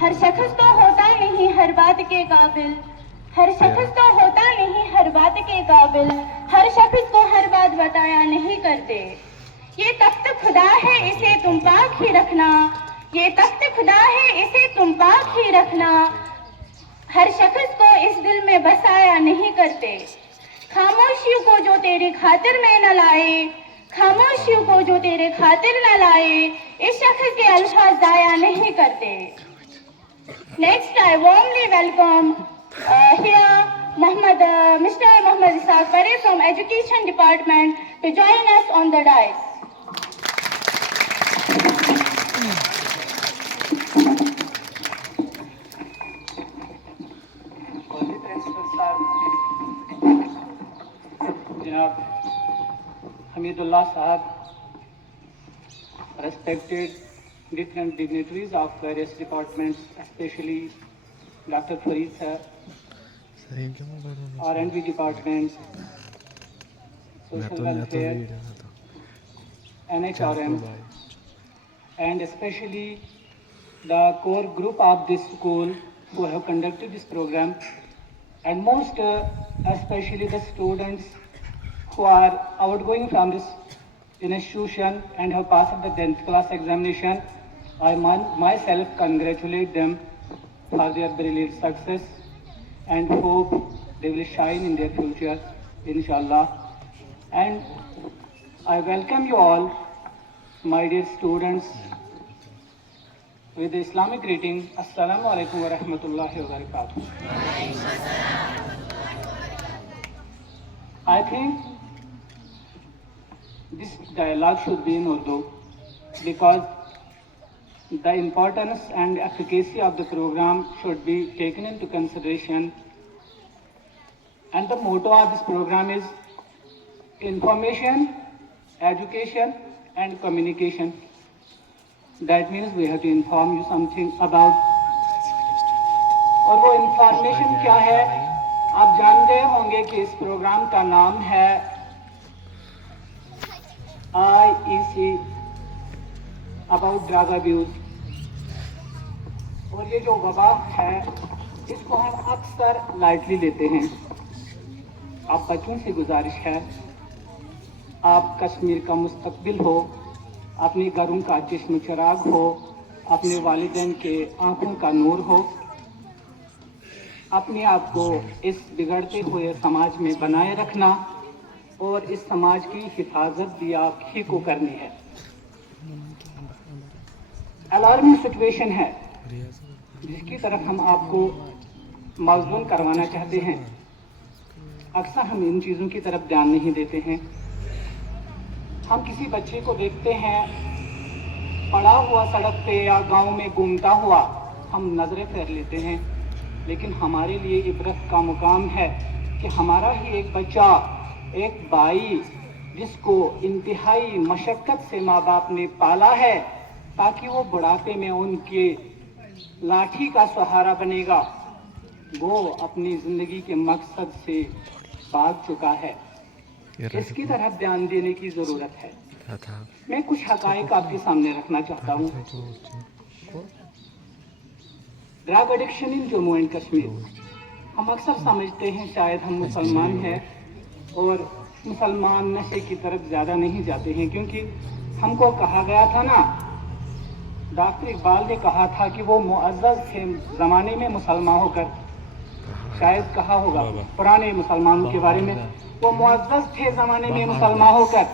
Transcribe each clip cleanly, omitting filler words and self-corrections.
ہر شخص تو ہوتا نہیں ہر بات کے قابل، ہر شخص تو ہوتا نہیں ہر بات کے قابل، ہر شخص کو ہر بات بتایا نہیں کرتے۔ یہ تخت خدا ہے اسے تم پاک ہی رکھنا، یہ تخت خدا ہے اسے تم پاک ہی رکھنا، ہر شخص کو اس دل میں بسایا نہیں کرتے۔ خاموشیوں کو جو تیری خاطر میں نہ لائے، خاموشیوں کو جو تیرے خاطر نہ لائے، اس شخص کے الفاظ ضائع نہیں کرتے۔ Next, I warmly welcome here Mr. Mohammad Ishaq Pare from Education Department to join us on the dais. Janab Hamidullah Sahab, respected different dignitaries of various departments, especially Dr. Fareed sir, R&D department, social welfare, NHRM, and especially the core group of this school who have conducted this program, and most especially the students who are outgoing from this institution and have passed the 10th class examination. I myself congratulate them for their brilliant success and hope they will shine in their future, inshallah. And I welcome you all, my dear students, with the Islamic greeting, Assalamu alaikum wa rahmatullahi wa barakatuh. I think this dialogue should be in Urdu because the importance and efficacy of the program should be taken into consideration. And the motto of this program is information, education, and communication. That means we have to inform you something about. اور وہ information کیا ہے؟ آپ جان گئے ہوں گے کہ اس programme کا نام ہے IEC about drug abuse. اور یہ جو وبا ہے اس کو ہم اکثر لائٹلی لیتے ہیں۔ آپ بچوں سے گزارش ہے، آپ کشمیر کا مستقبل ہو، اپنے گھروں کا چشم چراغ ہو، اپنے والدین کے آنکھوں کا نور ہو، اپنے آپ کو اس بگڑتے ہوئے سماج میں بنائے رکھنا اور اس سماج کی حفاظت بھی آپ ہی کو کرنی ہے۔ الارمنگ سچویشن ہے جس کی طرف ہم آپ کو موزون کروانا چاہتے ہیں۔ اکثر ہم ان چیزوں کی طرف دھیان نہیں دیتے ہیں۔ ہم کسی بچے کو دیکھتے ہیں پڑا ہوا سڑک پہ یا گاؤں میں گھومتا ہوا، ہم نظریں پھیر لیتے ہیں، لیکن ہمارے لیے عبرت کا مقام ہے کہ ہمارا ہی ایک بچہ، ایک بھائی جس کو انتہائی مشقت سے ماں باپ نے پالا ہے تاکہ وہ بڑھاپے میں ان کے لاٹھی کا سہارا بنے گا، وہ اپنی زندگی کے مقصد سے بھاگ چکا ہے۔ اس کی طرف دھیان دینے کی ضرورت ہے۔ میں کچھ حقائق آپ کے سامنے رکھنا چاہتا ہوں۔ Drug addiction in Jammu and Kashmir, ہم اکثر سمجھتے ہیں شاید ہم مسلمان ہیں اور مسلمان نشے کی طرف زیادہ نہیں جاتے ہیں، کیونکہ ہم کو کہا گیا تھا نا، ڈاکٹر اقبال نے کہا تھا کہ وہ معزز تھے زمانے میں مسلمان ہو کر، شاید کہا ہوگا پرانے مسلمانوں کے بارے میں، وہ معزز تھے زمانے میں مسلمان ہو کر،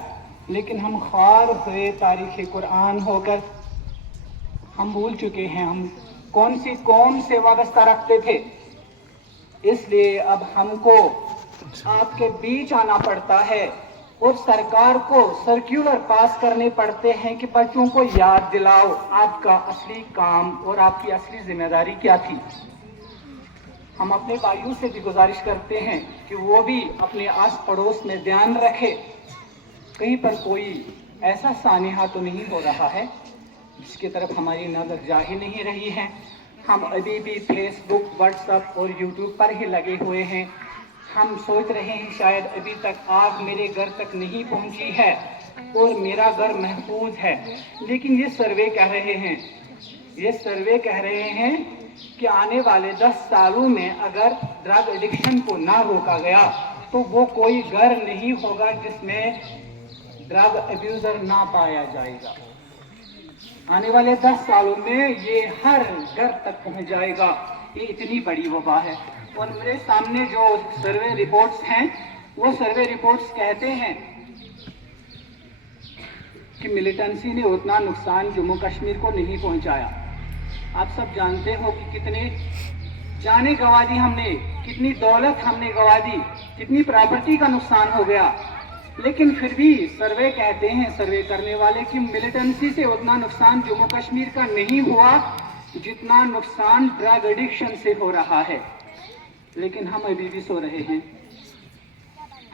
لیکن ہم خوار ہوئے تاریخ قرآن ہو کر، ہم بھول چکے ہیں ہم کون سی قوم سے وابستہ رکھتے تھے۔ اس لیے اب ہم کو آپ کے بیچ آنا پڑتا ہے اور سرکار کو سرکولر پاس کرنے پڑتے ہیں کہ بچوں کو یاد دلاؤ آپ کا اصلی کام اور آپ کی اصلی ذمہ داری کیا تھی۔ ہم اپنے بھائیوں سے بھی گزارش کرتے ہیں کہ وہ بھی اپنے آس پڑوس میں دھیان رکھے، کہیں پر کوئی ایسا سانحہ تو نہیں ہو رہا ہے جس کی طرف ہماری نظر جا ہی نہیں رہی ہے۔ ہم ابھی بھی فیس بک، واٹس ایپ اور یوٹیوب پر ہی لگے ہوئے ہیں۔ ہم سوچ رہے ہیں شاید ابھی تک آگ میرے گھر تک نہیں پہنچی ہے اور میرا گھر محفوظ ہے، لیکن یہ سروے کہہ رہے ہیں یہ سروے کہہ رہے ہیں کہ آنے والے 10 سالوں میں اگر ڈرگ ایڈکشن کو نہ روکا گیا تو وہ کوئی گھر نہیں ہوگا جس میں ڈرگ ابیوزر نہ پایا جائے گا. آنے والے 10 سالوں میں یہ ہر گھر تک پہنچ جائے گا. یہ اتنی بڑی وبا ہے. اور میرے سامنے جو سروے رپورٹس ہیں وہ سروے رپورٹس کہتے ہیں کہ ملیٹنسی نے اتنا نقصان جموں کشمیر کو نہیں پہنچایا. آپ سب جانتے ہو کہ کتنے جانیں گنوا دی ہم نے, کتنی دولت ہم نے گنوا دی, کتنی پراپرٹی کا نقصان ہو گیا. لیکن پھر بھی سروے کہتے ہیں, سروے کرنے والے, کہ ملیٹنسی سے اتنا نقصان جموں کشمیر کا نہیں ہوا جتنا نقصان ڈرگ ایڈکشن سے ہو رہا ہے. لیکن ہم ابھی بھی سو رہے ہیں,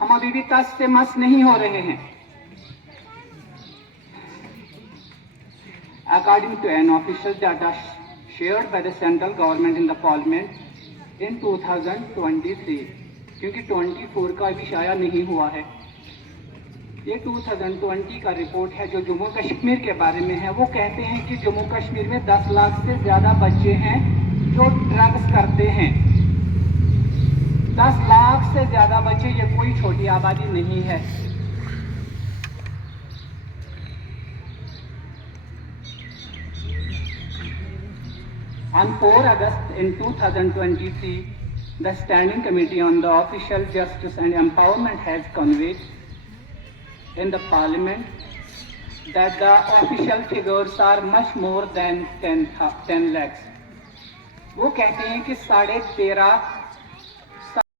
ہم ابھی بھی تس سے مس نہیں ہو رہے ہیں. According to an official data shared by the central government in the parliament in 2023, کیونکہ 24 کا بھی شائع نہیں ہوا ہے, یہ 2020 کا رپورٹ ہے جو جموں کشمیر کے بارے میں ہے. وہ کہتے ہیں کہ جموں کشمیر میں 10 لاکھ سے زیادہ بچے ہیں جو ڈرگز کرتے ہیں. 10 لاکھ سے زیادہ بچے, یہ کوئی چھوٹی آبادی نہیں ہے. On 4 August in 2023, the Standing Committee on the Official Justice and Empowerment has conveyed in the Parliament that the official figures are much more than 10 lakhs. وہ کہتے ہیں کہ 13.5